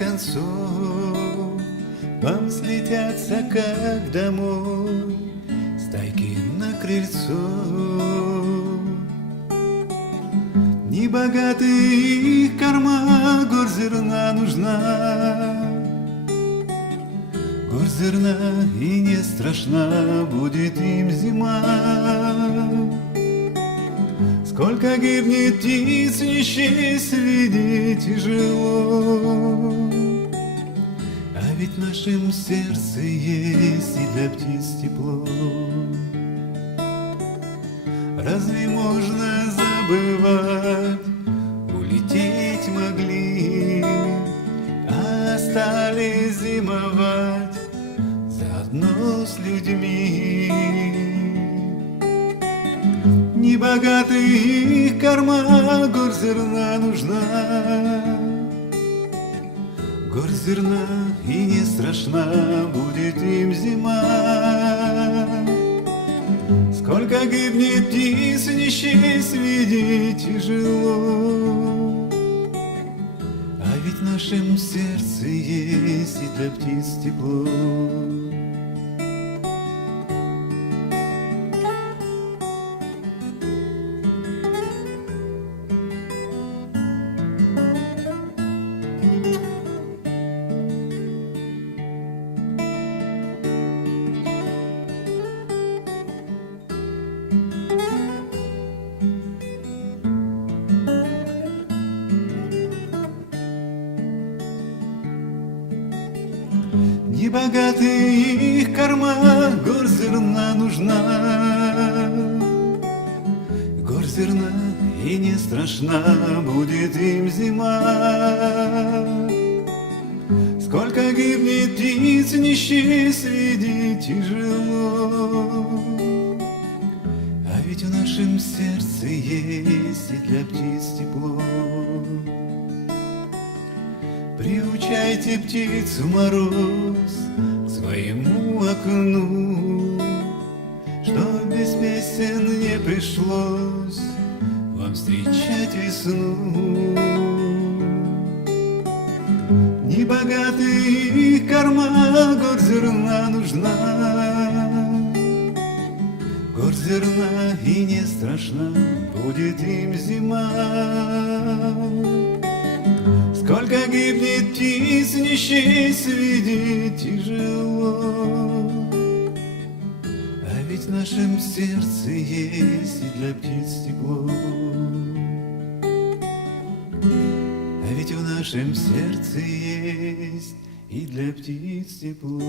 концов вам слетятся, как домой, стайки на крыльцо. Небогатый их корма, горсть зерна нужна. Горсть зерна, и не страшна будет им зима. Сколько гибнет птиц, не счесть, видеть тяжело. А ведь в нашем сердце есть и для птиц тепло. Разве можно забывать? Улететь могли, а остались зимовать заодно с людьми. Небогатый их корма, горсть зерна нужна. Горсть зерна, и не страшна будет им зима. Сколько гибнет птиц, не счесть, видеть тяжело. А ведь в нашем сердце есть и для птиц тепло. Небогатый их корма, горсть зерна нужна. Горсть зерна, и не страшна будет им зима. Сколько гибнет птиц, не счесть, видеть тяжело. А ведь в нашем сердце есть и для птиц тепло. Приучайте птицу мороз к своему окну, чтоб без песен не пришлось вам встречать весну. Небогатый их корма, горсть зерна нужна. Горсть зерна, и не страшна будет им зима. Сколько гибнет птиц, не счесть, видеть тяжело. А ведь в нашем сердце есть и для птиц тепло. А ведь в нашем сердце есть и для птиц тепло.